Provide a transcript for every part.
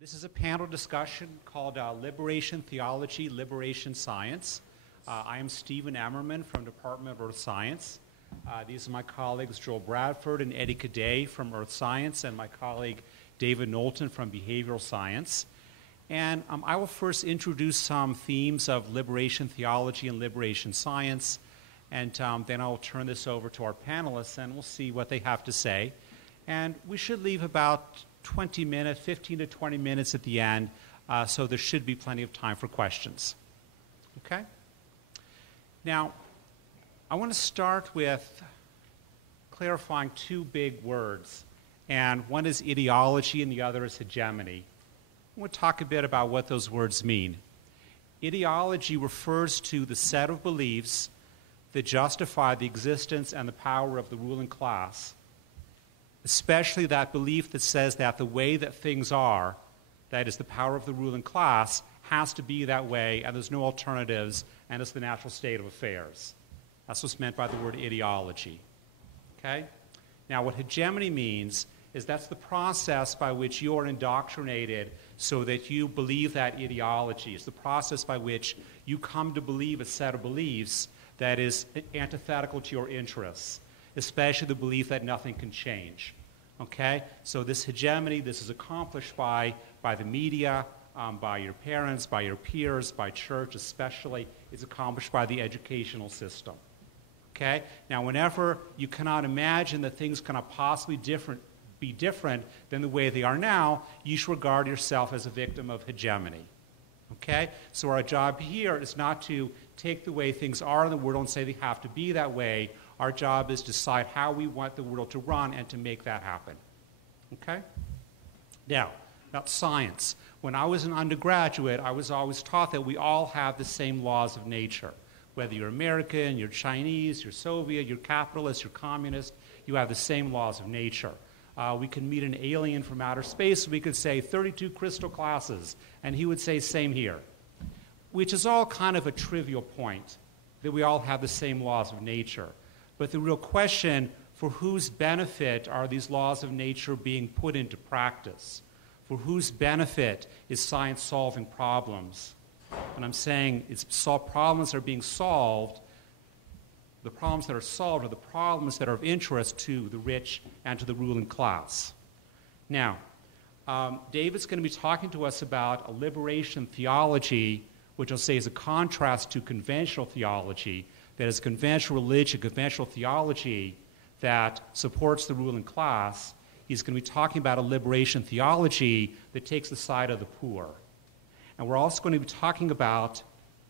This is a panel discussion called Liberation Theology, Liberation Science. I am Stephen Emerman from the Department of Earth Science. These are my colleagues Joel Bradford and Eddy Cadet from Earth Science, and my colleague David Knowlton from Behavioral Science. And I will first introduce some themes of liberation theology and liberation science, and then I'll turn this over to our panelists, and we'll see what they have to say. And we should leave about 20 minutes, 15 to 20 minutes at the end, so there should be plenty of time for questions. Okay? Now, I want to start with clarifying two big words, and one is ideology and the other is hegemony. I want to talk a bit about what those words mean. Ideology refers to the set of beliefs that justify the existence and the power of the ruling class, especially that belief that says that the way that things are, that is the power of the ruling class, has to be that way and there's no alternatives and it's the natural state of affairs. That's what's meant by the word ideology. Okay? Now, what hegemony means is that's the process by which you are indoctrinated so that you believe that ideology. It's the process by which you come to believe a set of beliefs that is antithetical to your interests, especially the belief that nothing can change. Okay? So this hegemony, this is accomplished by the media, by your parents, by your peers, by church especially. It's accomplished by the educational system. Okay? Now, whenever you cannot imagine that things cannot possibly be different than the way they are now, you should regard yourself as a victim of hegemony. Okay? So our job here is not to take the way things are in the world and say they have to be that way. Our job is to decide how we want the world to run and to make that happen. Okay? Now, about science. When I was an undergraduate, I was always taught that we all have the same laws of nature. Whether you're American, you're Chinese, you're Soviet, you're capitalist, you're communist, you have the same laws of nature. We can meet an alien from outer space, we could say 32 crystal classes, and he would say same here. Which is all kind of a trivial point, that we all have the same laws of nature. But the real question, for whose benefit are these laws of nature being put into practice? For whose benefit is science solving problems? And I'm saying it's problems that are being solved. The problems that are solved are the problems that are of interest to the rich and to the ruling class. Now, David's going to be talking to us about a liberation theology, which I'll say is a contrast to conventional theology, that is conventional religion, conventional theology that supports the ruling class. He's going to be talking about a liberation theology that takes the side of the poor. And we're also going to be talking about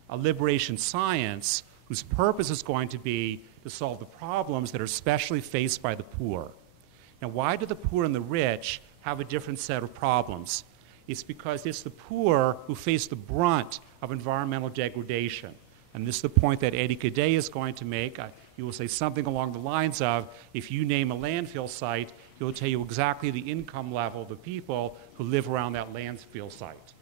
a liberation science whose purpose is going to be to solve the problems that are especially faced by the poor. Now, why do the poor and the rich have a different set of problems? It's because it's the poor who face the brunt of environmental degradation. And this is the point that Eddy Cadet is going to make. He will say something along the lines of, if you name a landfill site, he will tell you exactly the income level of the people who live around that landfill site.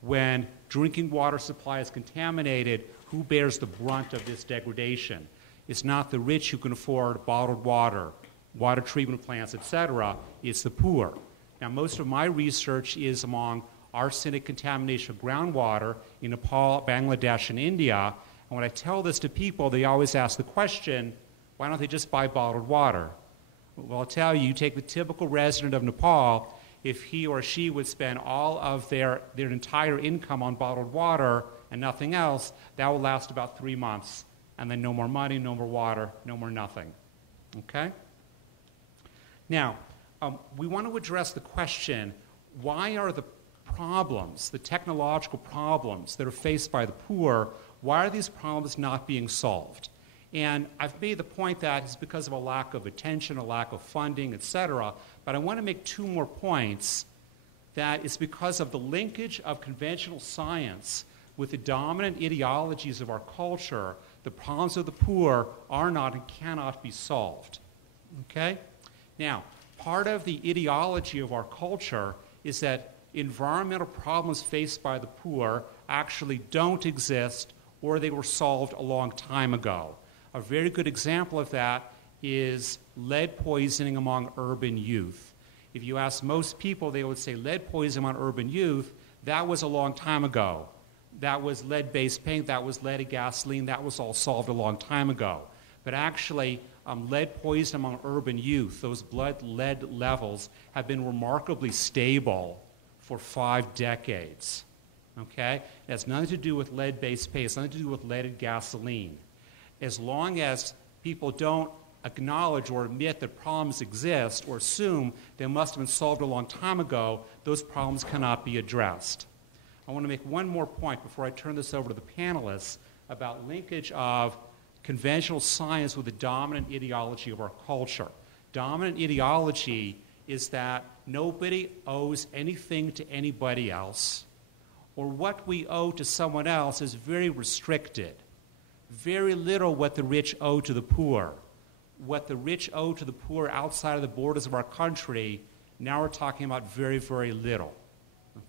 When drinking water supply is contaminated, who bears the brunt of this degradation? It's not the rich who can afford bottled water, water treatment plants, etc. It's the poor. Now, most of my research is among arsenic contamination of groundwater in Nepal, Bangladesh, and India. And when I tell this to people, they always ask the question, why don't they just buy bottled water? Well, I'll tell you, you take the typical resident of Nepal, if he or she would spend all of their entire income on bottled water and nothing else, that will last about 3 months. And then no more money, no more water, no more nothing. Okay? Now, we want to address the question, why are the problems, the technological problems that are faced by the poor, why are these problems not being solved? And I've made the point that it's because of a lack of attention, a lack of funding, etc. But I want to make two more points, that it's because of the linkage of conventional science with the dominant ideologies of our culture, the problems of the poor are not and cannot be solved. Okay? Now, part of the ideology of our culture is that environmental problems faced by the poor actually don't exist, or they were solved a long time ago. A very good example of that is lead poisoning among urban youth. If you ask most people, they would say lead poisoning on urban youth, that was a long time ago. That was lead-based paint, that was leaded gasoline, that was all solved a long time ago. But actually, lead poisoning among urban youth, those blood lead levels have been remarkably stable for 5 decades. Okay? It has nothing to do with lead-based paint, it's nothing to do with leaded gasoline. As long as people don't acknowledge or admit that problems exist or assume they must have been solved a long time ago, those problems cannot be addressed. I want to make one more point before I turn this over to the panelists about linkage of conventional science with the dominant ideology of our culture. Dominant ideology is that nobody owes anything to anybody else, or what we owe to someone else is very restricted. Very little what the rich owe to the poor. What the rich owe to the poor outside of the borders of our country, now we're talking about very, very little.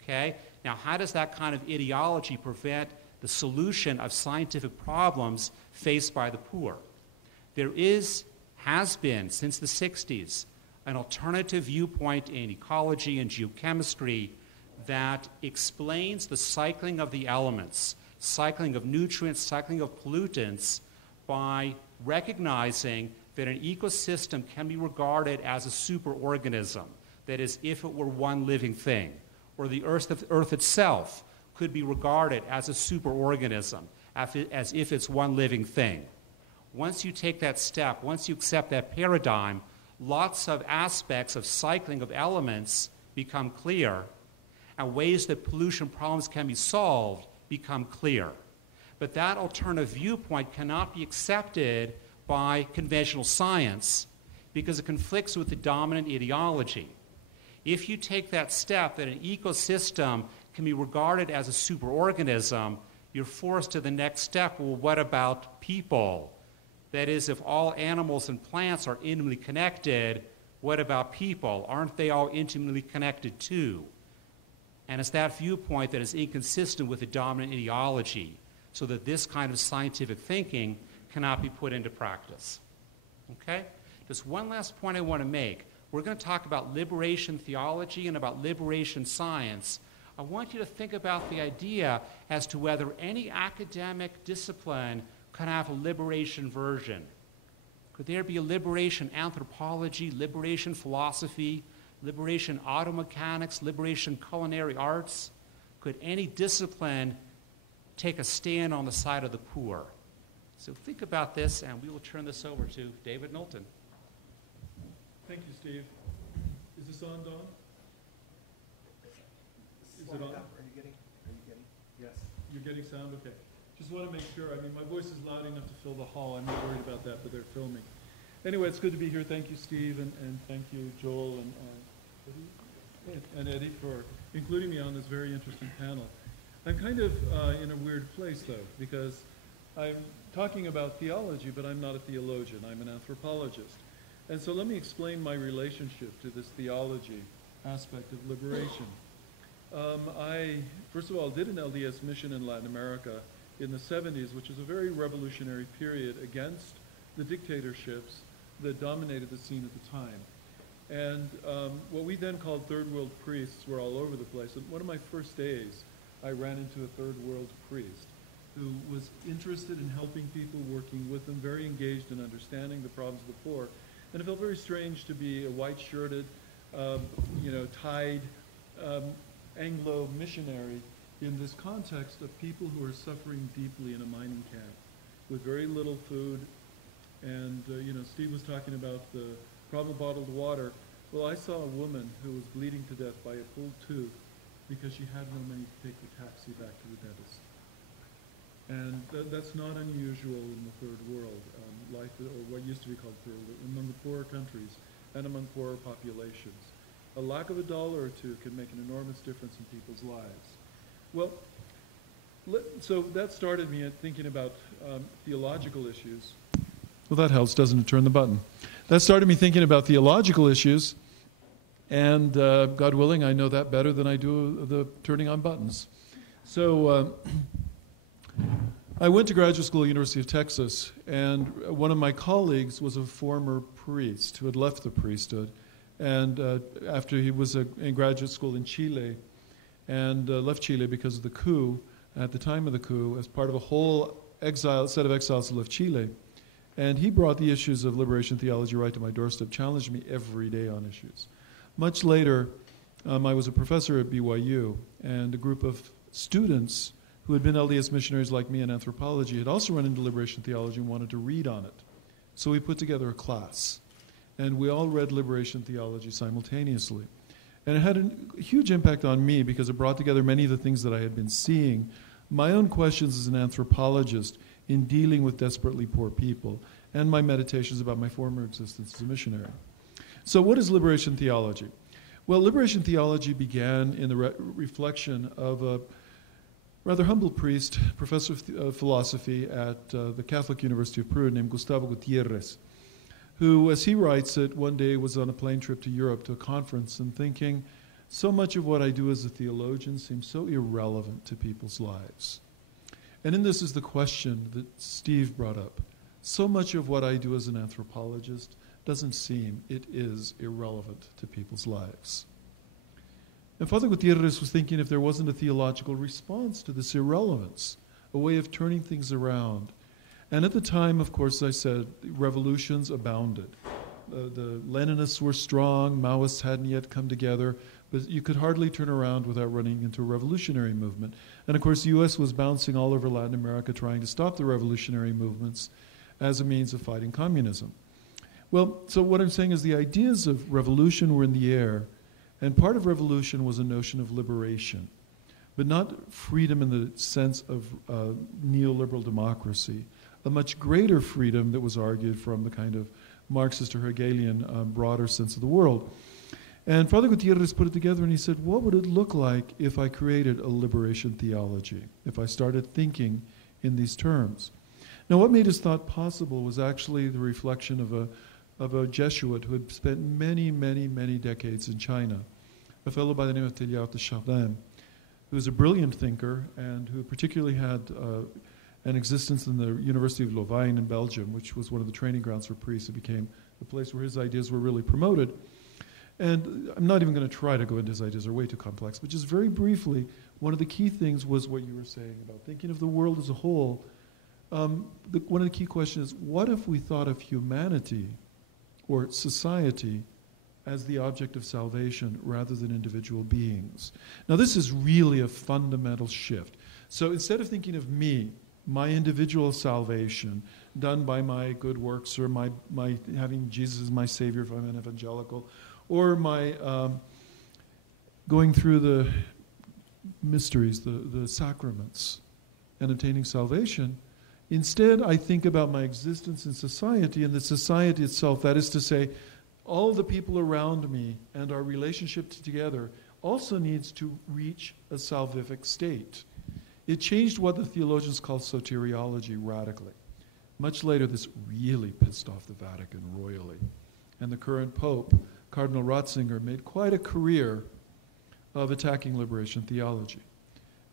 Okay? Now, how does that kind of ideology prevent the solution of scientific problems faced by the poor? There has been, since the 60s, an alternative viewpoint in ecology and geochemistry that explains the cycling of the elements, cycling of nutrients, cycling of pollutants, by recognizing that an ecosystem can be regarded as a superorganism, that is, if it were one living thing, or the Earth itself could be regarded as a superorganism, as if it's one living thing. Once you take that step, once you accept that paradigm, lots of aspects of cycling of elements become clear, and ways that pollution problems can be solved become clear. But that alternative viewpoint cannot be accepted by conventional science because it conflicts with the dominant ideology. If you take that step that an ecosystem can be regarded as a superorganism, you're forced to the next step. Well, what about people? That is, if all animals and plants are intimately connected, what about people? Aren't they all intimately connected too? And it's that viewpoint that is inconsistent with the dominant ideology, so that this kind of scientific thinking cannot be put into practice. Okay? Just one last point I want to make. We're going to talk about liberation theology and about liberation science. I want you to think about the idea as to whether any academic discipline could have a liberation version. Could there be a liberation anthropology, liberation philosophy, liberation automechanics, liberation culinary arts? Could any discipline take a stand on the side of the poor? So think about this, and we will turn this over to David Knowlton. Thank you, Steve. Is this on, Don? Is it on? Are you getting? Yes. You're getting sound? Okay. Just want to make sure. I mean, my voice is loud enough to fill the hall. I'm not worried about that, but they're filming. Anyway, it's good to be here. Thank you, Steve, and thank you, Joel and Eddie, for including me on this very interesting panel. I'm kind of in a weird place, though, because I'm talking about theology, but I'm not a theologian. I'm an anthropologist. And so let me explain my relationship to this theology aspect of liberation. I, first of all, did an LDS mission in Latin America in the 70s, which is a very revolutionary period against the dictatorships that dominated the scene at the time. And what we then called third world priests were all over the place. And one of my first days, I ran into a third world priest who was interested in helping people, working with them, very engaged in understanding the problems of the poor. And it felt very strange to be a white-shirted, tied Anglo missionary in this context of people who are suffering deeply in a mining camp with very little food. And, Steve was talking about the problem of bottled water. Well, I saw a woman who was bleeding to death by a pulled tooth because she had no money to take the taxi back to the dentist. And that's not unusual in the third world, life, or what used to be called third world, among the poorer countries and among poorer populations. A lack of a dollar or two can make an enormous difference in people's lives. Well, so that started me at thinking about theological issues. Well, that helps, doesn't it? Turn the button. That started me thinking about theological issues, and God willing, I know that better than I do the turning on buttons. So I went to graduate school at the University of Texas, and one of my colleagues was a former priest who had left the priesthood, And after he was in graduate school in Chile and left Chile because of the coup, at the time of the coup, as part of a whole set of exiles who left Chile. And he brought the issues of liberation theology right to my doorstep, challenged me every day on issues. Much later, I was a professor at BYU, and a group of students who had been LDS missionaries like me in anthropology had also run into liberation theology and wanted to read on it. So we put together a class, and we all read liberation theology simultaneously. And it had a huge impact on me because it brought together many of the things that I had been seeing, my own questions as an anthropologist in dealing with desperately poor people, and my meditations about my former existence as a missionary. So what is liberation theology? Well, liberation theology began in the reflection of a rather humble priest, professor of philosophy at the Catholic University of Peru named Gustavo Gutierrez, who, as he writes it, one day was on a plane trip to Europe to a conference and thinking, so much of what I do as a theologian seems so irrelevant to people's lives. And in this is the question that Steve brought up. So much of what I do as an anthropologist doesn't seem, it is irrelevant to people's lives. And Father Gutierrez was thinking if there wasn't a theological response to this irrelevance, a way of turning things around. And at the time, of course, as I said, revolutions abounded. The Leninists were strong, Maoists hadn't yet come together, but you could hardly turn around without running into a revolutionary movement. And of course, the U.S. was bouncing all over Latin America trying to stop the revolutionary movements as a means of fighting communism. Well, so what I'm saying is the ideas of revolution were in the air, and part of revolution was a notion of liberation, but not freedom in the sense of neoliberal democracy, a much greater freedom that was argued from the kind of Marxist or Hegelian broader sense of the world. And Father Gutierrez put it together and he said, what would it look like if I created a liberation theology, if I started thinking in these terms? Now, what made his thought possible was actually the reflection of a Jesuit who had spent many, many, many decades in China, a fellow by the name of Theology, who was a brilliant thinker and who particularly had an existence in the University of Louvain in Belgium, which was one of the training grounds for priests. It became the place where his ideas were really promoted. And I'm not even going to try to go into his ideas, they're way too complex, but just very briefly, one of the key things was what you were saying about thinking of the world as a whole. One of the key questions is, what if we thought of humanity or society as the object of salvation rather than individual beings? Now, this is really a fundamental shift. So instead of thinking of me, my individual salvation done by my good works or my having Jesus as my Savior if I'm an evangelical, or my going through the mysteries, the sacraments, and obtaining salvation, instead I think about my existence in society and the society itself, that is to say, all the people around me and our relationship together also needs to reach a salvific state. It changed what the theologians call soteriology radically. Much later, this really pissed off the Vatican royally. And the current Pope, Cardinal Ratzinger, made quite a career of attacking liberation theology.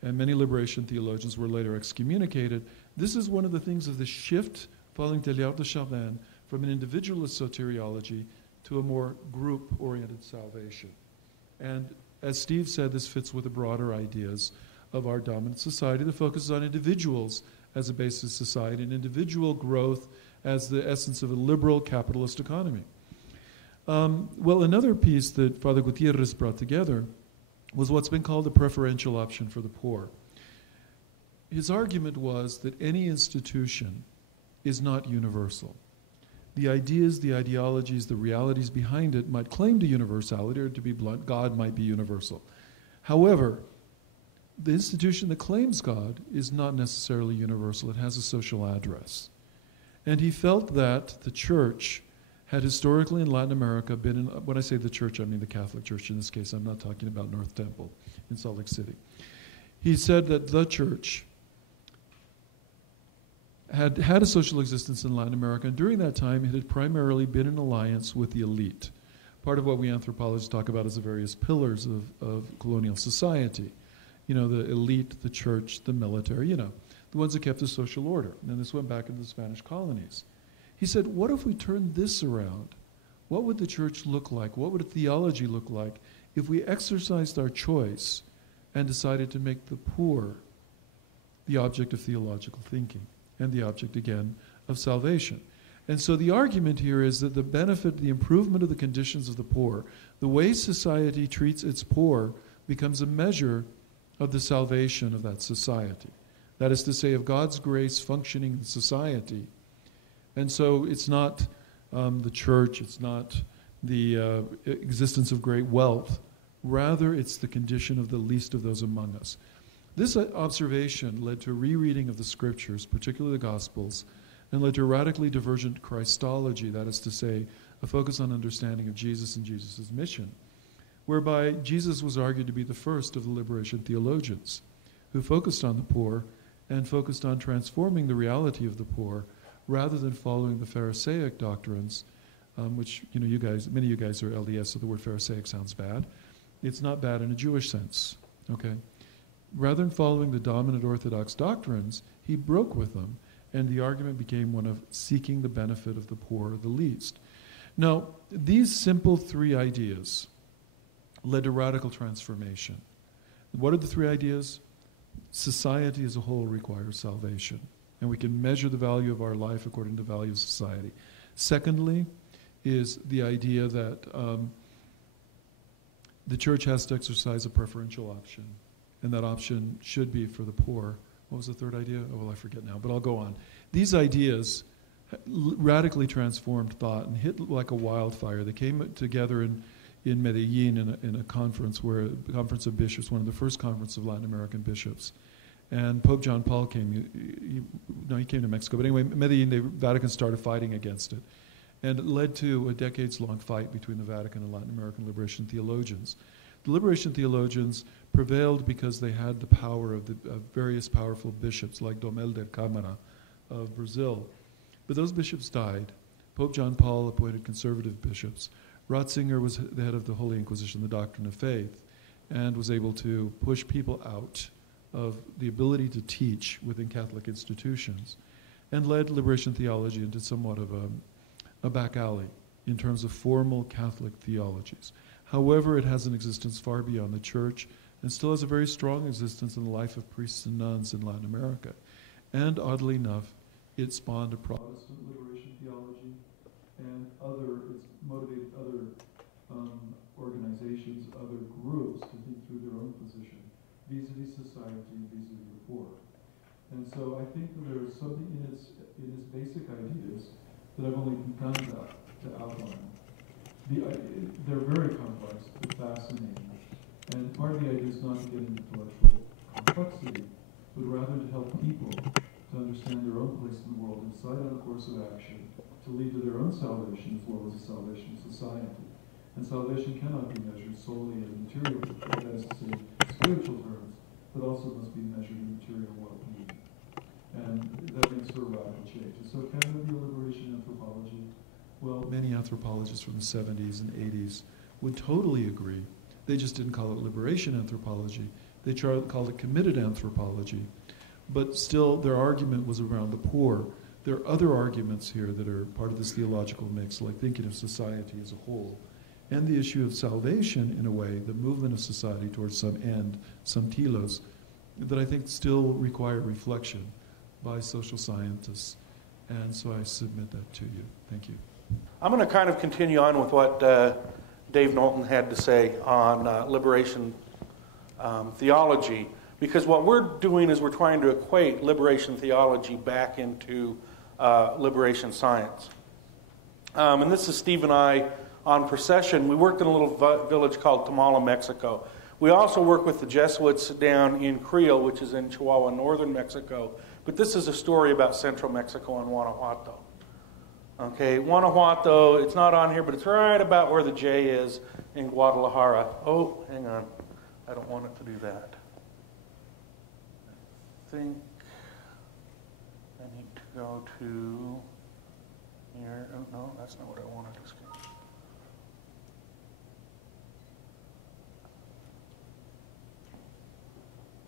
And many liberation theologians were later excommunicated. This is one of the things of the shift following Teilhard de Chardin from an individualist soteriology to a more group-oriented salvation. And as Steve said, this fits with the broader ideas of our dominant society that focuses on individuals as a basis of society and individual growth as the essence of a liberal capitalist economy. Well, another piece that Father Gutierrez brought together was what's been called the preferential option for the poor. His argument was that any institution is not universal. The ideas, the ideologies, the realities behind it might claim to universality, or to be blunt, God might be universal. However, the institution that claims God is not necessarily universal. It has a social address. And he felt that the church had historically in Latin America been in, when I say the church, I mean the Catholic Church in this case. I'm not talking about North Temple in Salt Lake City. He said that the church had had a social existence in Latin America, and during that time it had primarily been in alliance with the elite. Part of what we anthropologists talk about is the various pillars of colonial society. You know, the elite, the church, the military, you know, the ones that kept the social order. And this went back into the Spanish colonies. He said, what if we turned this around? what would the church look like? What would a theology look like if we exercised our choice and decided to make the poor the object of theological thinking and the object, again, of salvation? And so the argument here is that the benefit, the improvement of the conditions of the poor, the way society treats its poor becomes a measure of the salvation of that society. That is to say, of God's grace functioning in society. And so it's not the church, it's not the existence of great wealth. Rather, it's the condition of the least of those among us. This observation led to a rereading of the scriptures, particularly the Gospels, and led to a radically divergent Christology, that is to say, a focus on understanding of Jesus and Jesus' mission, whereby Jesus was argued to be the first of the liberation theologians, who focused on the poor and focused on transforming the reality of the poor rather than following the Pharisaic doctrines, which, you guys, many of you guys are LDS, so the word Pharisaic sounds bad. It's not bad in a Jewish sense, okay? Rather than following the dominant Orthodox doctrines, he broke with them, and the argument became one of seeking the benefit of the poor, the least. Now, these simple three ideas led to radical transformation. What are the three ideas? Society as a whole requires salvation, and we can measure the value of our life according to the value of society. Secondly, is the idea that the church has to exercise a preferential option, and that option should be for the poor. What was the third idea? Oh, well, I forget now, but I'll go on. These ideas radically transformed thought and hit like a wildfire. They came together in Medellin in a conference, a conference of bishops, one of the first conferences of Latin American bishops. And Pope John Paul came. He came to Mexico. But anyway, Medellin, the Vatican started fighting against it. And it led to a decades-long fight between the Vatican and Latin American liberation theologians. The liberation theologians prevailed because they had the power of various powerful bishops, like Domel del Câmara of Brazil. But those bishops died. Pope John Paul appointed conservative bishops. Ratzinger was the head of the Holy Inquisition, the doctrine of faith, and was able to push people out of the ability to teach within Catholic institutions, and led liberation theology into somewhat of a back alley in terms of formal Catholic theologies. However, it has an existence far beyond the church and still has a very strong existence in the life of priests and nuns in Latin America. And oddly enough, it spawned a Protestant liberation theology, and it's motivated other organizations, other groups to think through their own position vis-a-vis society, vis-a-vis the poor. And so I think that there's something in its basic ideas that I've only begun to outline. They're very complex, but fascinating. And part of the idea is not to get into intellectual complexity, but rather to help people to understand their own place in the world and decide on a course of action to lead to their own salvation as well as the salvation of society. And salvation cannot be measured solely in material, that is to say, spiritual terms, but also must be measured in material well-being. And that makes for a radical change. And so can there be a liberation anthropology? Well, many anthropologists from the 70s and 80s would totally agree. They just didn't call it liberation anthropology. They called it committed anthropology. But still, their argument was around the poor. There are other arguments here that are part of this theological mix, like thinking of society as a whole, and the issue of salvation, in a way, the movement of society towards some end, some telos, that I think still require reflection by social scientists. And so I submit that to you. Thank you. I'm going to kind of continue on with what Dave Knowlton had to say on liberation theology, because what we're doing is we're trying to equate liberation theology back into liberation science. And this is Steve and I on procession. We worked in a little village called Tamala, Mexico. We also work with the Jesuits down in Creel, which is in Chihuahua, northern Mexico. But this is a story about central Mexico and Guanajuato. Okay, Guanajuato, it's not on here, but it's right about where the J is in Guadalajara. Oh, hang on. I don't want it to do that. I think I need to go to here. Oh, no, that's not what I wanted to skip.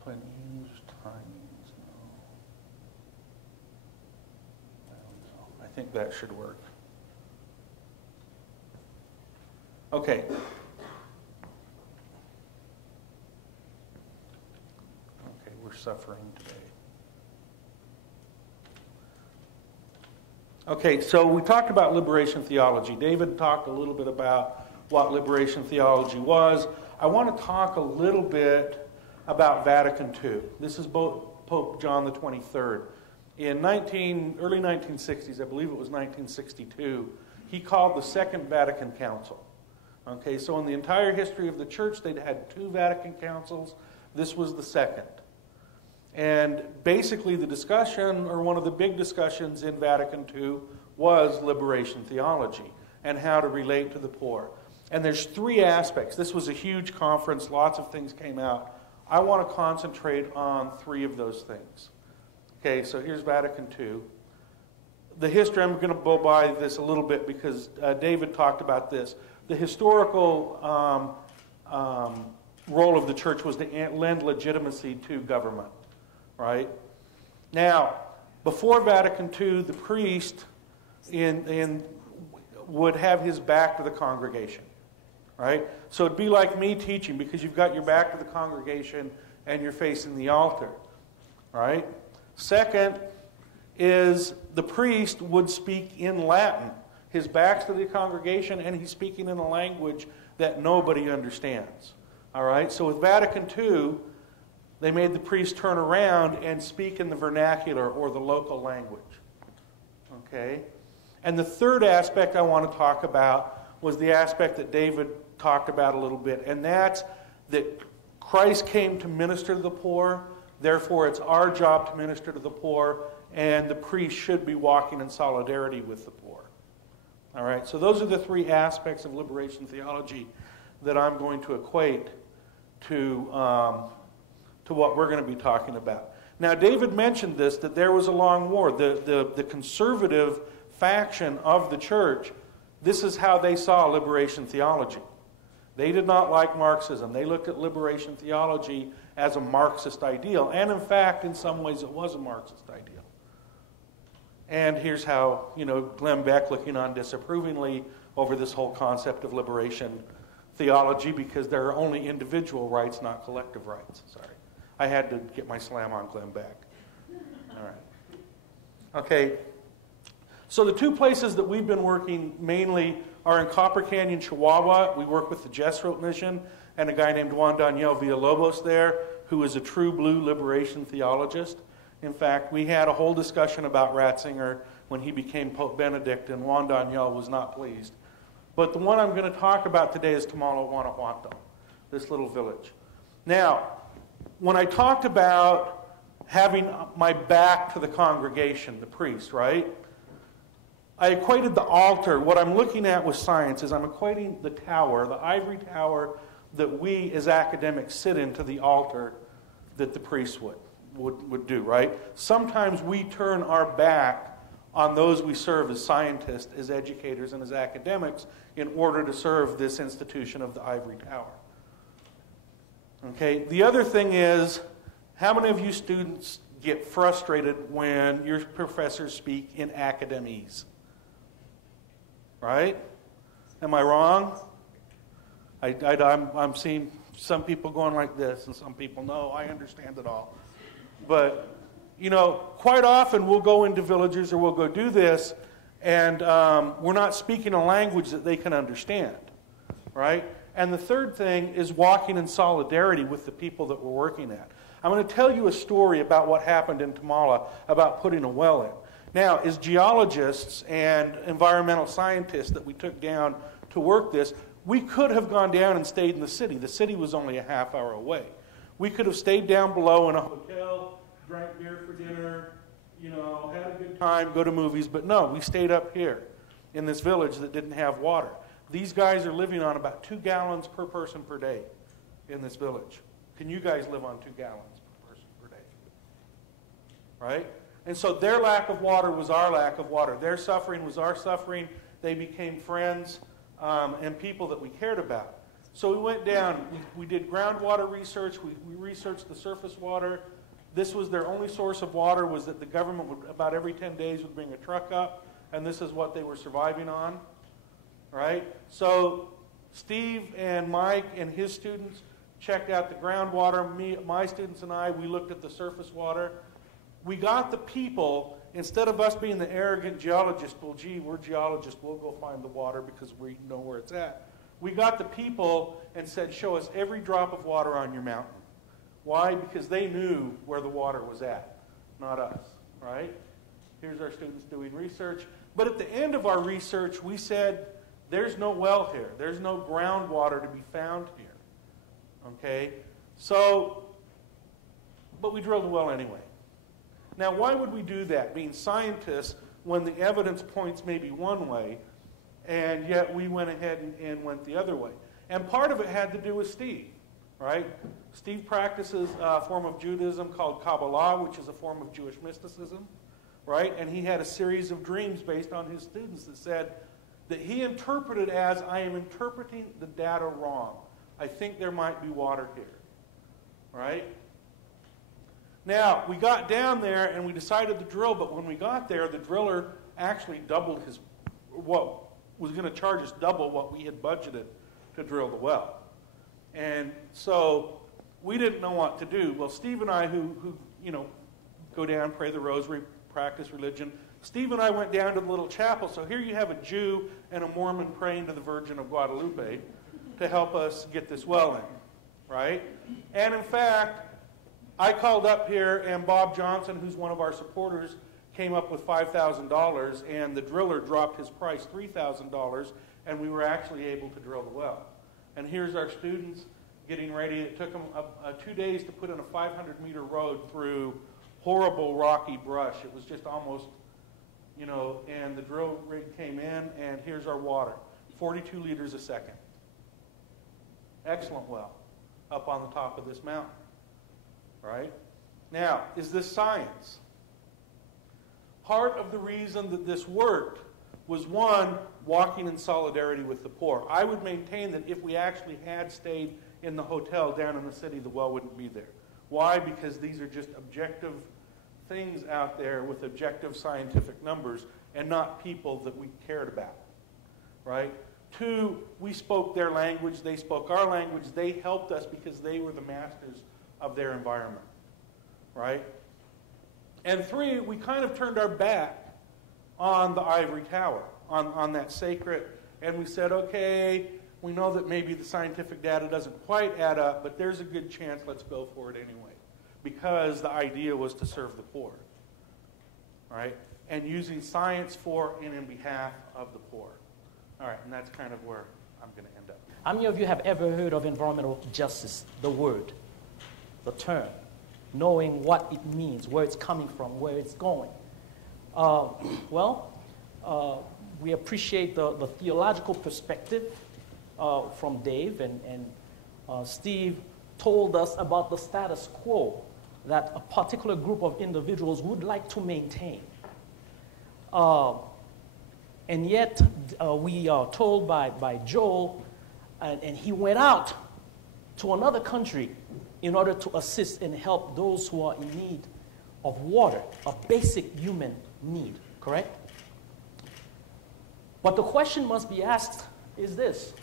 Plains timings, no. I think that should work. Okay. Okay, we're suffering today. Okay, so we talked about liberation theology. David talked a little bit about what liberation theology was. I want to talk a little bit about Vatican II. This is Pope John the 23rd. In early 1960s, I believe it was 1962, he called the Second Vatican Council. Okay, so in the entire history of the church, they'd had 2 Vatican councils. This was the second. And basically the discussion, or one of the big discussions in Vatican II, was liberation theology and how to relate to the poor. And there's 3 aspects. This was a huge conference. Lots of things came out. I want to concentrate on 3 of those things. Okay, so here's Vatican II. The history, I'm going to go by this a little bit because David talked about this. The historical role of the church was to lend legitimacy to government. Right? Now, before Vatican II, the priest would have his back to the congregation. Right? So it'd be like me teaching because you've got your back to the congregation and you're facing the altar. Right? Second is the priest would speak in Latin. His back's to the congregation and he's speaking in a language that nobody understands. All right? So with Vatican II, they made the priest turn around and speak in the vernacular or the local language. Okay? And the third aspect I want to talk about was the aspect that David talked about a little bit, and that's that Christ came to minister to the poor, therefore it's our job to minister to the poor, and the priest should be walking in solidarity with the poor. All right? So those are the 3 aspects of liberation theology that I'm going to equate to what we're going to be talking about. Now, David mentioned this, that there was a long war. The conservative faction of the church, this is how they saw liberation theology. They did not like Marxism. They looked at liberation theology as a Marxist ideal. And in fact, in some ways, it was a Marxist ideal. And here's how, Glenn Beck looking on disapprovingly over this whole concept of liberation theology because there are only individual rights, not collective rights. Sorry. I had to get my slam on Glenn Beck. All right. Okay. So the 2 places that we've been working mainly are in Copper Canyon, Chihuahua. We work with the Jesuit Mission and a guy named Juan Daniel Villalobos there, who is a true blue liberation theologist. In fact, we had a whole discussion about Ratzinger when he became Pope Benedict, and Juan Daniel was not pleased. But the one I'm going to talk about today is Tamala, Guanajuato, this little village. Now, when I talked about having my back to the congregation, the priest, right? I equated the altar. What I'm looking at with science is I'm equating the tower, the ivory tower that we as academics sit in, to the altar that the priest would do, right? Sometimes we turn our back on those we serve as scientists, as educators, and as academics in order to serve this institution of the ivory tower. Okay, the other thing is, how many of you students get frustrated when your professors speak in academese? Right? Am I wrong? I'm seeing some people going like this, and some people, no, I understand it all. But, quite often we'll go into villages or we'll go do this, and we're not speaking a language that they can understand. Right? And the third thing is walking in solidarity with the people that we're working at. I'm going to tell you a story about what happened in Tamala about putting a well in. Now, as geologists and environmental scientists that we took down to work this, we could have gone down and stayed in the city. The city was only a half hour away. We could have stayed down below in a hotel, drank beer for dinner, had a good time, go to movies. But no, we stayed up here in this village that didn't have water. These guys are living on about 2 gallons per person per day in this village. Can you guys live on 2 gallons per person per day? Right? And so their lack of water was our lack of water. Their suffering was our suffering. They became friends and people that we cared about. So we went down. We did groundwater research. We researched the surface water. This was their only source of water, was that the government would, about every 10 days, would bring a truck up, and this is what they were surviving on. Right? So Steve and Mike and his students checked out the groundwater. My students and I, we looked at the surface water. We got the people, instead of us being the arrogant geologists, well, gee, we're geologists, we'll go find the water because we know where it's at. We got the people and said, show us every drop of water on your mountain. Why? Because they knew where the water was at, not us, right? Here's our students doing research. But at the end of our research, we said, there's no well here. There's no groundwater to be found here. Okay? So, but we drilled a well anyway. Now, why would we do that, being scientists, when the evidence points maybe one way, and yet we went ahead and went the other way? And part of it had to do with Steve, right? Steve practices a form of Judaism called Kabbalah, which is a form of Jewish mysticism, right? And he had a series of dreams based on his students that said that he interpreted as, I am interpreting the data wrong. I think there might be water here, right? Now, we got down there and we decided to drill, but when we got there, the driller actually doubled what was going to charge us double what we had budgeted to drill the well. And so we didn't know what to do. Well, Steve and I, who go down, pray the rosary, practice religion, Steve and I went down to the little chapel. So here you have a Jew and a Mormon praying to the Virgin of Guadalupe to help us get this well in, right? And in fact, I called up here, and Bob Johnson, who's one of our supporters, came up with $5,000, and the driller dropped his price $3,000, and we were actually able to drill the well. And here's our students getting ready. It took them 2 days to put in a 500-meter road through horrible rocky brush. It was just almost, and the drill rig came in, and here's our water, 42 liters a second. Excellent well up on the top of this mountain. Right? Now, is this science? Part of the reason that this worked was, one, walking in solidarity with the poor. I would maintain that if we actually had stayed in the hotel down in the city, the well wouldn't be there. Why? Because these are just objective things out there with objective scientific numbers and not people that we cared about. Right? Two, we spoke their language, they spoke our language, they helped us because they were the masters of their environment, right? And three, we kind of turned our back on the Ivory Tower, on that sacred, and we said, okay, we know that maybe the scientific data doesn't quite add up, but there's a good chance, let's go for it anyway, because the idea was to serve the poor, right? And using science for and in behalf of the poor. All right, and that's kind of where I'm going to end up. How many of you have ever heard of environmental justice, the word? The term, knowing what it means, where it's coming from, where it's going. We appreciate the theological perspective from Dave, and Steve told us about the status quo that a particular group of individuals would like to maintain. And yet, we are told by Joel, and he went out to another country in order to assist and help those who are in need of water, a basic human need, correct? But the question must be asked is this: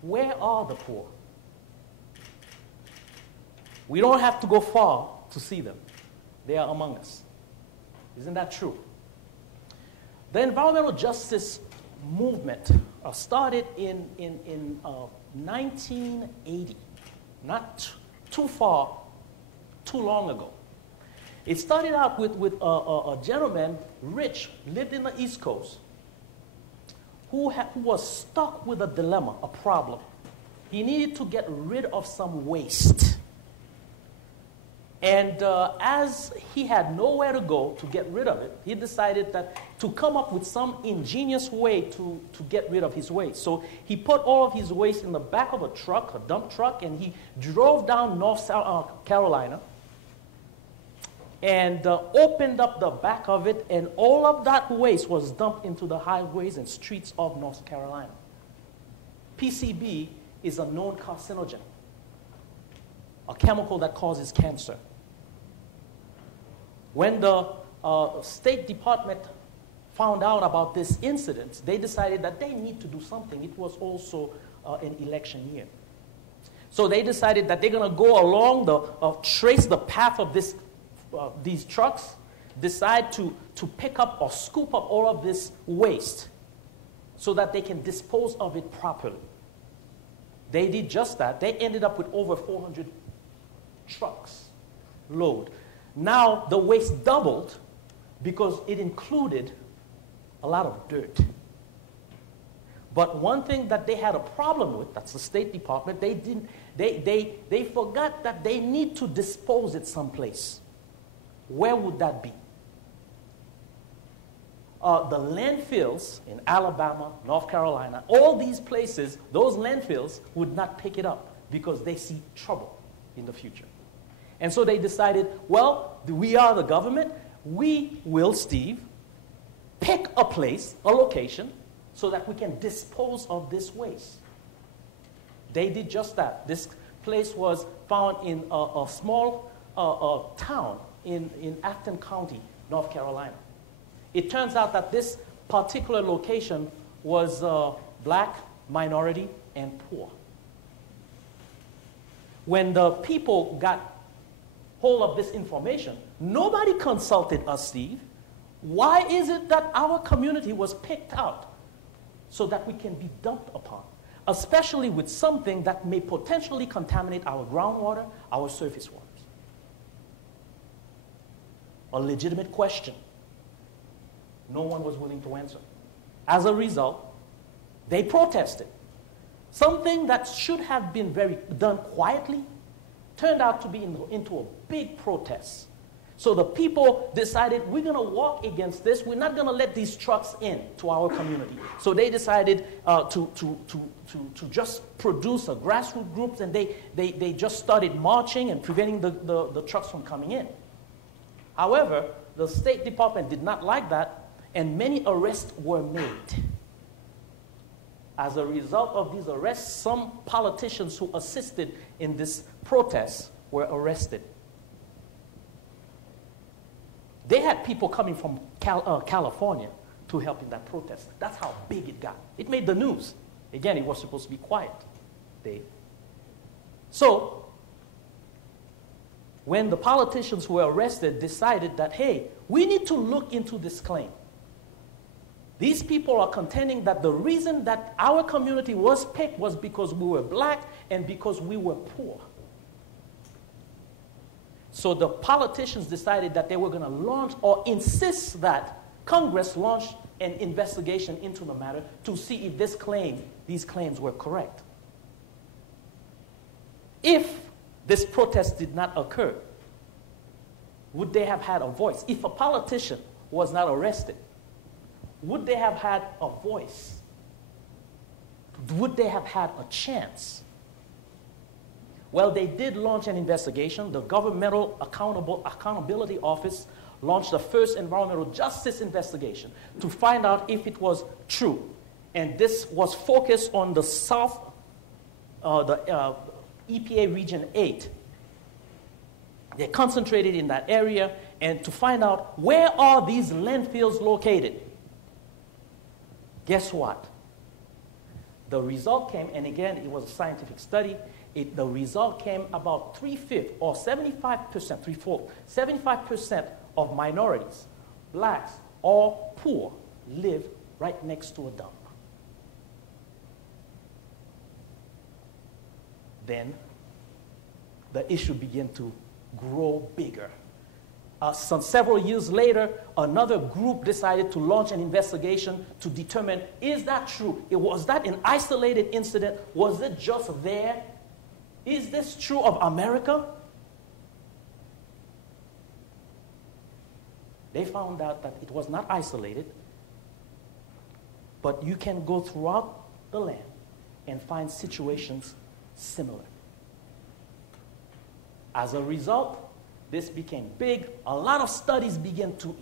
where are the poor? We don't have to go far to see them. They are among us. Isn't that true? The environmental justice movement started in 1980. Not too long ago. It started out with a gentleman, rich, lived in the East Coast, who was stuck with a dilemma, a problem. He needed to get rid of some waste. And as he had nowhere to go to get rid of it, he decided that to come up with some ingenious way to get rid of his waste. So he put all of his waste in the back of a truck, a dump truck, and he drove down North Carolina and opened up the back of it, and all of that waste was dumped into the highways and streets of North Carolina. PCB is a known carcinogen, a chemical that causes cancer. When the State Department found out about this incident, they decided that they need to do something. It was also an election year. So they decided that they're going to go along trace the path of these trucks, decide to pick up or scoop up all of this waste so that they can dispose of it properly. They did just that. They ended up with over 400 trucks load. Now the waste doubled because it included a lot of dirt. But one thing that they had a problem with, that's the State Department, they forgot that they need to dispose it someplace. Where would that be? The landfills in Alabama, North Carolina, all these places, those landfills would not pick it up because they see trouble in the future. And so they decided, well, we are the government. We will, Steve, pick a place, a location, so that we can dispose of this waste. They did just that. This place was found in a small town in Afton County, North Carolina. It turns out that this particular location was black, minority, and poor. When the people got hold of this information, nobody consulted us, Steve. Why is it that our community was picked out so that we can be dumped upon, especially with something that may potentially contaminate our groundwater, our surface waters? A legitimate question. No one was willing to answer. As a result, they protested. Something that should have been done quietly turned out to be into a big protest. So the people decided, we're going to walk against this. We're not going to let these trucks in to our community. So they decided to just produce a grassroots group, and they just started marching and preventing the trucks from coming in. However, the State Department did not like that, and many arrests were made. As a result of these arrests, some politicians who assisted in this protest were arrested. They had people coming from California to help in that protest. That's how big it got. It made the news. Again, it was supposed to be quiet, Dave. So, when the politicians who were arrested decided that, hey, we need to look into this claim. These people are contending that the reason that our community was picked was because we were black and because we were poor. So the politicians decided that they were going to launch or insist that Congress launch an investigation into the matter to see if these claims were correct. If this protest did not occur, would they have had a voice? If a politician was not arrested, would they have had a voice? Would they have had a chance? Well, they did launch an investigation. The Governmental Accountability Office launched the first environmental justice investigation to find out if it was true. And this was focused on the EPA Region 8. They concentrated in that area and to find out where are these landfills located. Guess what? The result came, and again, it was a scientific study. The result came about 3/5 or 75%, 3/4, 75% of minorities, blacks or poor, live right next to a dump. Then the issue began to grow bigger. Several years later, another group decided to launch an investigation to determine, is that true? Was that an isolated incident? Was it just there? Is this true of America? They found out that it was not isolated, but you can go throughout the land and find situations similar. As a result, this became big. A lot of studies began to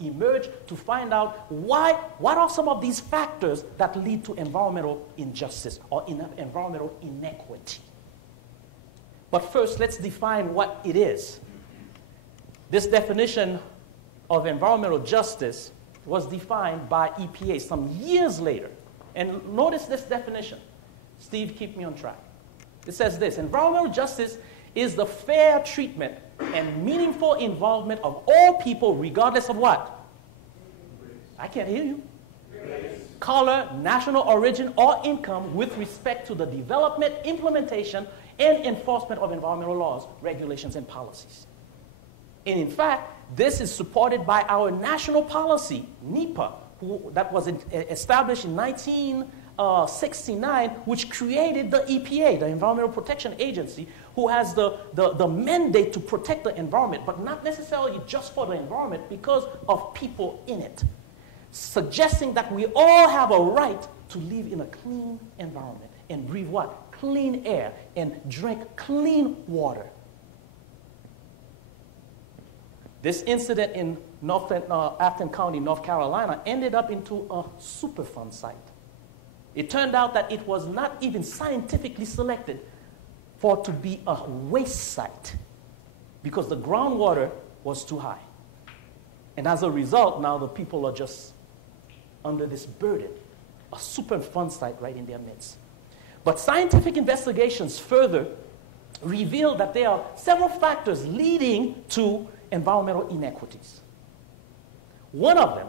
emerge to find out what are some of these factors that lead to environmental injustice or environmental inequity. But first, let's define what it is. This definition of environmental justice was defined by EPA some years later. And notice this definition. Steve, keep me on track. It says this: environmental justice is the fair treatment and meaningful involvement of all people regardless of what? I can't hear you. Color, national origin, or income with respect to the development, implementation, and enforcement of environmental laws, regulations, and policies. And in fact, this is supported by our national policy, NEPA, that was established in 1969, which created the EPA, the Environmental Protection Agency, who has the mandate to protect the environment, but not necessarily just for the environment, because of people in it, suggesting that we all have a right to live in a clean environment and breathe what? Clean air and drink clean water. This incident in Afton County, North Carolina, ended up into a Superfund site. It turned out that it was not even scientifically selected for it to be a waste site because the groundwater was too high. And as a result, now the people are just under this burden, a Superfund site right in their midst. But scientific investigations further reveal that there are several factors leading to environmental inequities. One of them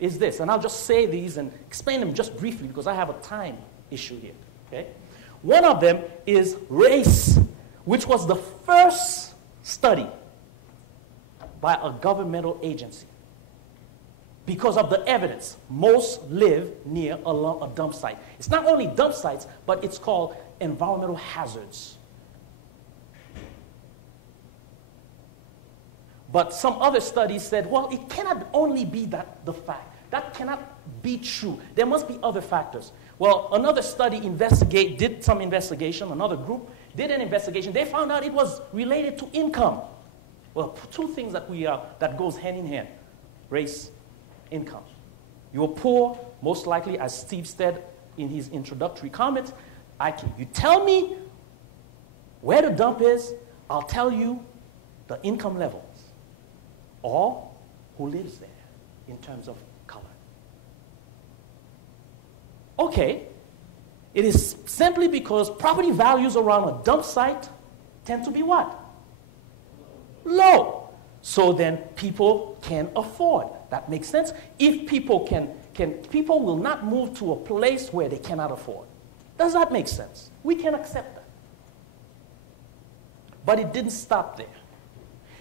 is this, and I'll just say these and explain them just briefly because I have a time issue here. Okay? One of them is race, which was the first study by a governmental agency. Because of the evidence, most live near a dump site. It's not only dump sites, but it's called environmental hazards. But some other studies said, well, it cannot only be the fact. That cannot be true. There must be other factors. Well, another study did some investigation. Another group did an investigation. They found out it was related to income. Well, two things that goes hand in hand: race, income. You're poor, most likely, as Steve said in his introductory comments. You tell me where the dump is, I'll tell you the income levels or who lives there in terms of color. Okay, it is simply because property values around a dump site tend to be what? Low. So then people can afford. That makes sense. If people people will not move to a place where they cannot afford. Does that make sense? We can accept that. But it didn't stop there.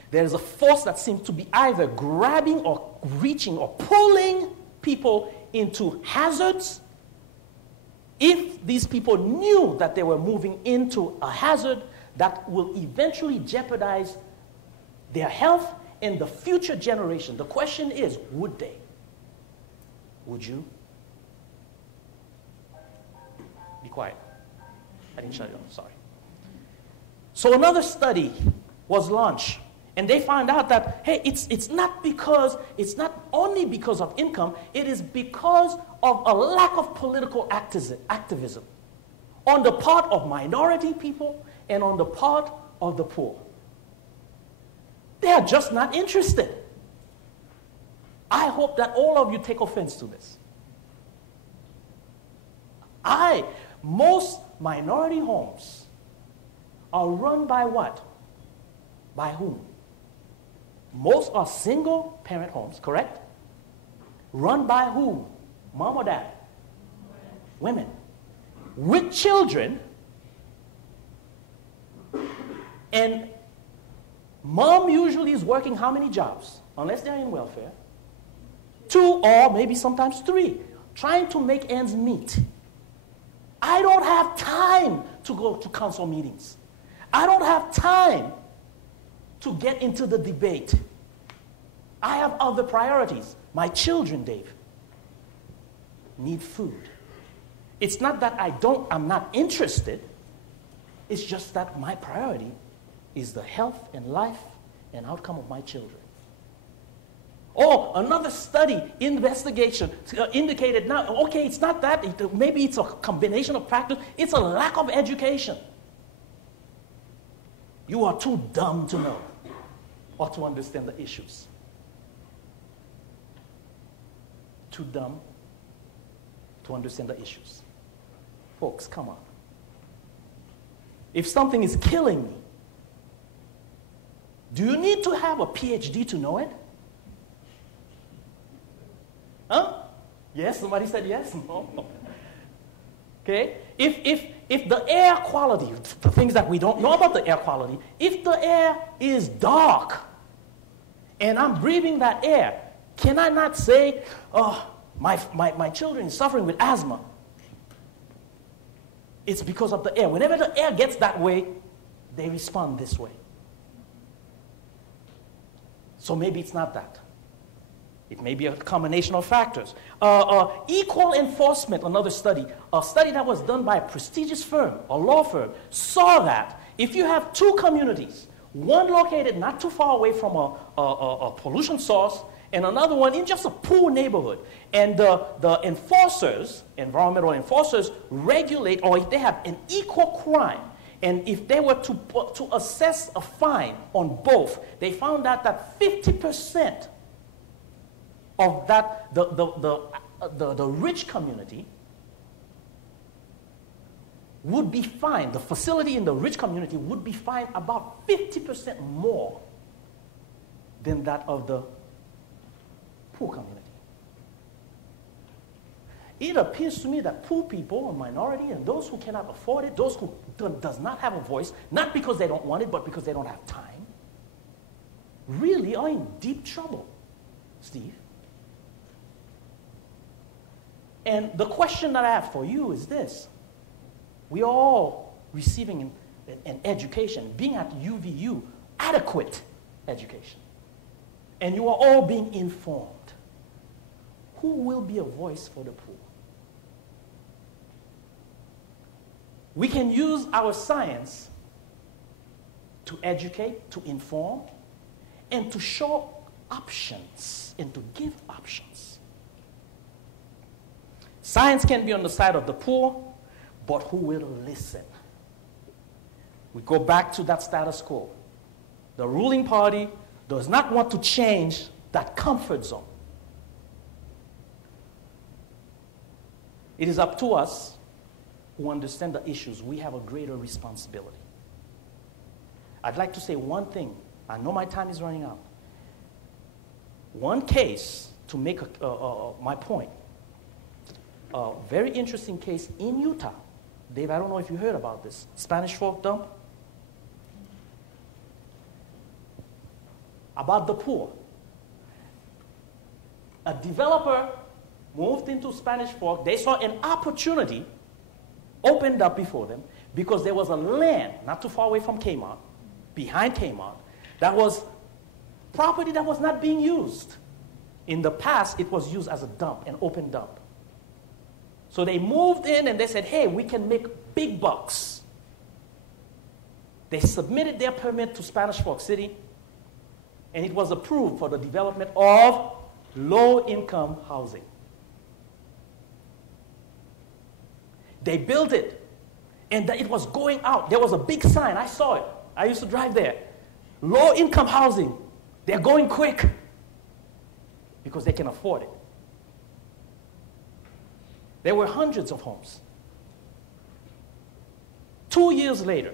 There is a force that seems to be either grabbing or reaching or pulling people into hazards. If these people knew that they were moving into a hazard that will eventually jeopardize their health and the future generation, the question is, would they? Would you? Be quiet. I didn't shut you off, sorry. So another study was launched. And they found out that, hey, it's not only because of income, it is because of a lack of political activism on the part of minority people and on the part of the poor. They are just not interested. I hope that all of you take offense to this. Most minority homes are run by what? By whom? Most are single-parent homes, correct? Run by whom? Mom or dad? Women. With children. And mom usually is working how many jobs? Unless they're in welfare. 2 or maybe sometimes 3. Trying to make ends meet. I don't have time to go to council meetings. I don't have time to get into the debate. I have other priorities. My children, Dave, need food. It's not that I'm not interested. It's just that my priority is the health and life and outcome of my children. Oh, another investigation indicated now, okay, it's not that. Maybe it's a combination of factors. It's a lack of education. You are too dumb to know or to understand the issues. too dumb to understand the issues. Folks, come on. If something is killing me, do you need to have a PhD to know it? Huh? Yes? Somebody said yes? No. Okay? If the air quality, the things that we don't know about the air quality, if the air is dark and I'm breathing that air, can I not say, oh, my children is suffering with asthma? It's because of the air. Whenever the air gets that way, they respond this way. So maybe it's not that. It may be a combination of factors. Equal enforcement, another study. A study that was done by a prestigious firm, a law firm, saw that if you have two communities, one located not too far away from a pollution source, and another one in just a poor neighborhood, and the enforcers, environmental enforcers, regulate, or if they have an equal crime, and if they were to assess a fine on both, they found out that 50% of that, the rich community would be fined, the facility in the rich community would be fined about 50% more than that of the poor community. It appears to me that poor people, a minority, and those who cannot afford it, those who does not have a voice, not because they don't want it, but because they don't have time, really are in deep trouble, Steve. And the question that I have for you is this. We are all receiving an education, being at UVU, adequate education. And you are all being informed. Who will be a voice for the poor? We can use our science to educate, to inform, and to show options, and to give options. Science can be on the side of the poor, but who will listen? We go back to that status quo. The ruling party does not want to change that comfort zone. It is up to us who understand the issues. We have a greater responsibility. I'd like to say one thing. I know my time is running out. One case to make my point. A very interesting case in Utah. Dave, I don't know if you heard about this. Spanish Fork dump. About the poor. A developer moved into Spanish Fork. They saw an opportunity opened up before them because there was a land not too far away from Kmart, behind Kmart, that was property that was not being used. In the past, it was used as a dump, an open dump. So they moved in and they said, hey, we can make big bucks. They submitted their permit to Spanish Fork City, and it was approved for the development of low-income housing. They built it, and it was going out. There was a big sign. I saw it. I used to drive there. Low-income housing. They're going quick because they can afford it. There were hundreds of homes. 2 years later,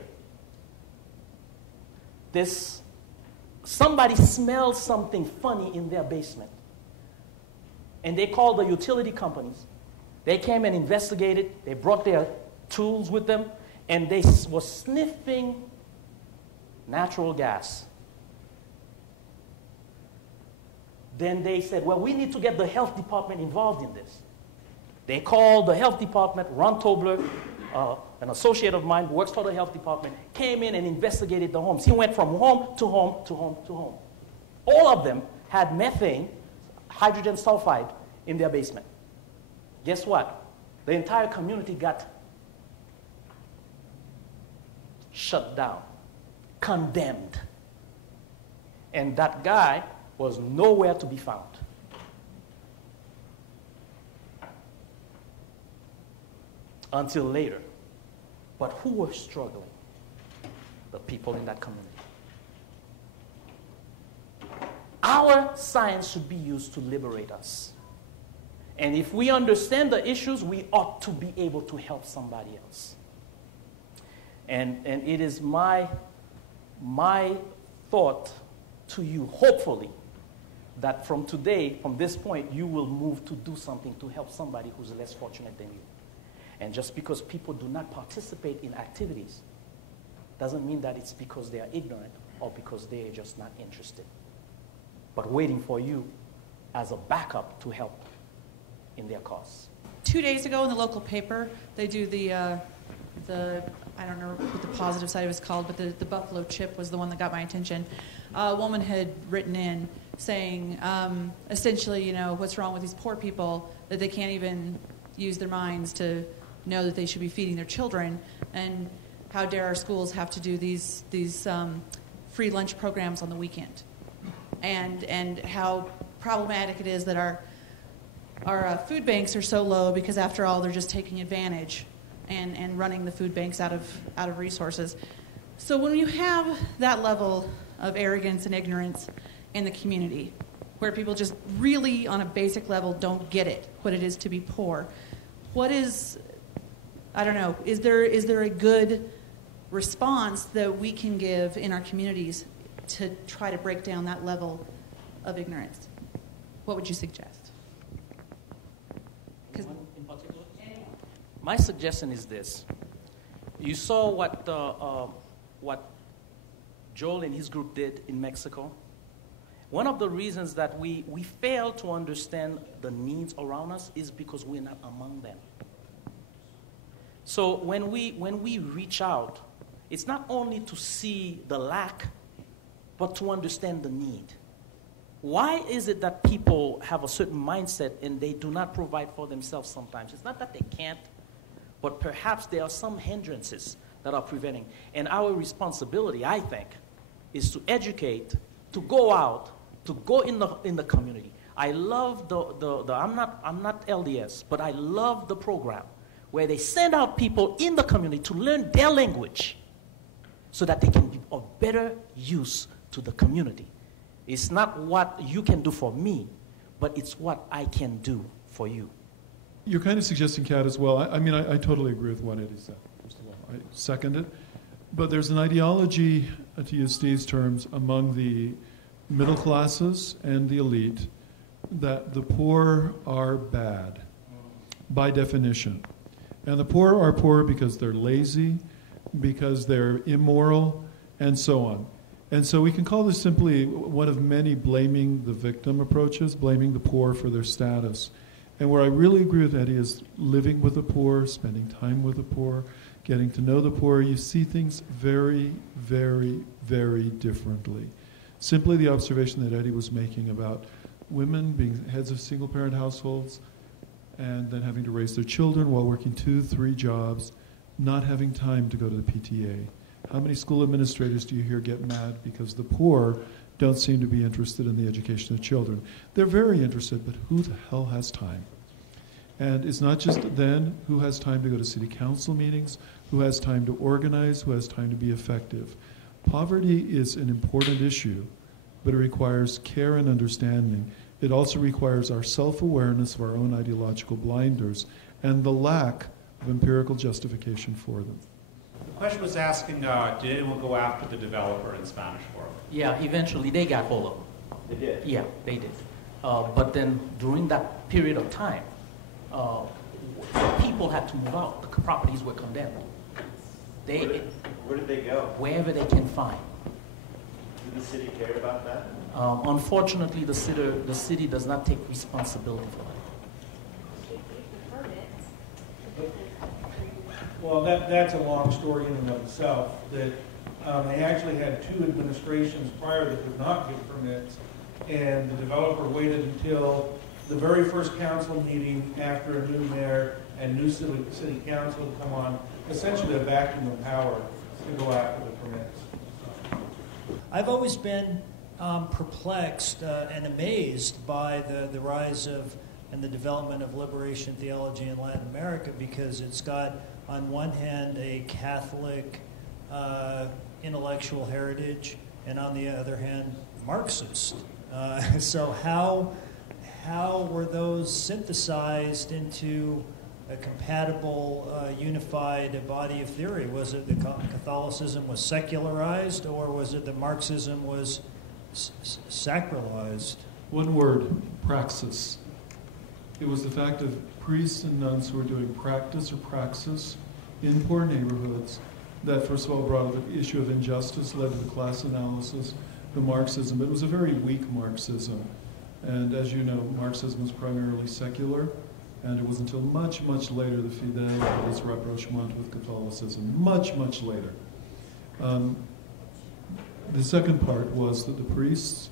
somebody smelled something funny in their basement. And they called the utility companies. They came and investigated. They brought their tools with them, and they were sniffing natural gas. Then they said, well, we need to get the health department involved in this. They called the health department. Ron Tobler, an associate of mine who works for the health department, came in and investigated the homes. He went from home to home to home to home. All of them had methane, hydrogen sulfide, in their basement. Guess what? The entire community got shut down, condemned. And that guy was nowhere to be found. Until later. But who were struggling? The people in that community. Our science should be used to liberate us. And if we understand the issues, we ought to be able to help somebody else. And it is my thought to you, hopefully, that from today, from this point, you will move to do something to help somebody who's less fortunate than you. And just because people do not participate in activities doesn't mean that it's because they are ignorant or because they are just not interested, but waiting for you as a backup to help in their cause. 2 days ago in the local paper, they do the I don't know what the positive side of it's called, but the buffalo chip was the one that got my attention. A woman had written in saying, essentially, what's wrong with these poor people, that they can't even use their minds to know that they should be feeding their children, and how dare our schools have to do these free lunch programs on the weekend, and how problematic it is that our food banks are so low because, after all, they're just taking advantage and running the food banks out of resources. So when you have that level of arrogance and ignorance in the community, where people just really, on a basic level, don't get it, what it is to be poor, is there a good response that we can give in our communities to try to break down that level of ignorance? What would you suggest? In particular? My suggestion is this. You saw what Joel and his group did in Mexico. One of the reasons that we fail to understand the needs around us is because we're not among them. So when we reach out, it's not only to see the lack, but to understand the need. Why is it that people have a certain mindset and they do not provide for themselves sometimes? It's not that they can't, but perhaps there are some hindrances that are preventing. And our responsibility, I think, is to educate, to go out, to go in the community. I love I'm not LDS, but I love the program where they send out people in the community to learn their language so that they can be of better use to the community. It's not what you can do for me, but it's what I can do for you. You're kind of suggesting, Kat, as well. I totally agree with what Eddy said, first of all. I second it. But there's an ideology, to use Steve's terms, among the middle classes and the elite that the poor are bad, by definition. And the poor are poor because they're lazy, because they're immoral, and so on. And so we can call this simply one of many blaming the victim approaches, blaming the poor for their status. And where I really agree with Eddy is living with the poor, spending time with the poor, getting to know the poor. You see things very, very, very differently. Simply the observation that Eddy was making about women being heads of single-parent households and then having to raise their children while working 2-3 jobs, not having time to go to the PTA. How many school administrators do you hear get mad because the poor don't seem to be interested in the education of children? They're very interested, but who the hell has time? And it's not just then who has time to go to city council meetings, who has time to organize, who has time to be effective. Poverty is an important issue, but it requires care and understanding. It also requires our self-awareness of our own ideological blinders and the lack of empirical justification for them. The question was asking, did anyone go after the developer in Spanish Fork? Yeah, eventually they got hold of them. They did? Yeah, they did. But then during that period of time, people had to move out. The properties were condemned. Where did they go? Wherever they can find. Did the city care about that? Unfortunately, the city does not take responsibility for that. Well, that's a long story in and of itself. That they actually had 2 administrations prior that did not give permits, and the developer waited until the very first council meeting after a new mayor and new city council to come on, essentially a vacuum of power to go after the permits. I've always been perplexed and amazed by the rise of and the development of liberation theology in Latin America, because it's got, on one hand, a Catholic intellectual heritage, and on the other hand, Marxist. So how were those synthesized into a compatible, unified body of theory? Was it that Catholicism was secularized, or was it that Marxism was sacralized? One word, praxis. It was the fact of priests and nuns who were doing practice or praxis in poor neighborhoods that first of all brought up the issue of injustice, led to the class analysis, the Marxism. It was a very weak Marxism. And as you know, Marxism was primarily secular, and it was until much, much later that Fidel had his rapprochement with Catholicism. Much, much later. The second part was that the priests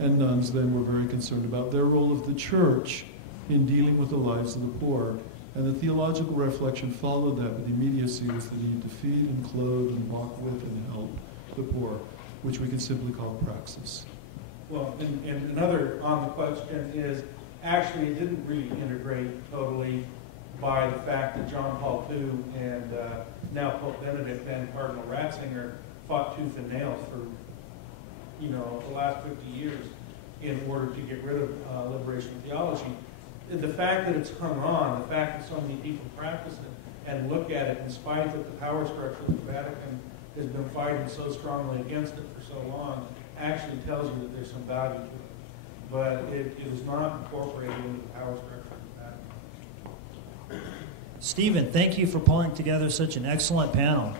and nuns then were very concerned about their role of the church in dealing with the lives of the poor. And the theological reflection followed that, but the immediacy was the need to feed and clothe and walk with and help the poor, which we can simply call praxis. Well, and another on the question is, actually it didn't really integrate totally by the fact that John Paul II and now Pope Benedict and Cardinal Ratzinger fought tooth and nail for, the last 50 years in order to get rid of liberation theology. The fact that it's hung on, the fact that so many people practice it and look at it in spite of the power structure that the Vatican has been fighting so strongly against it for so long, actually tells you that there's some value to it. But it is not incorporated into the power structure of the Vatican. Stephen, thank you for pulling together such an excellent panel.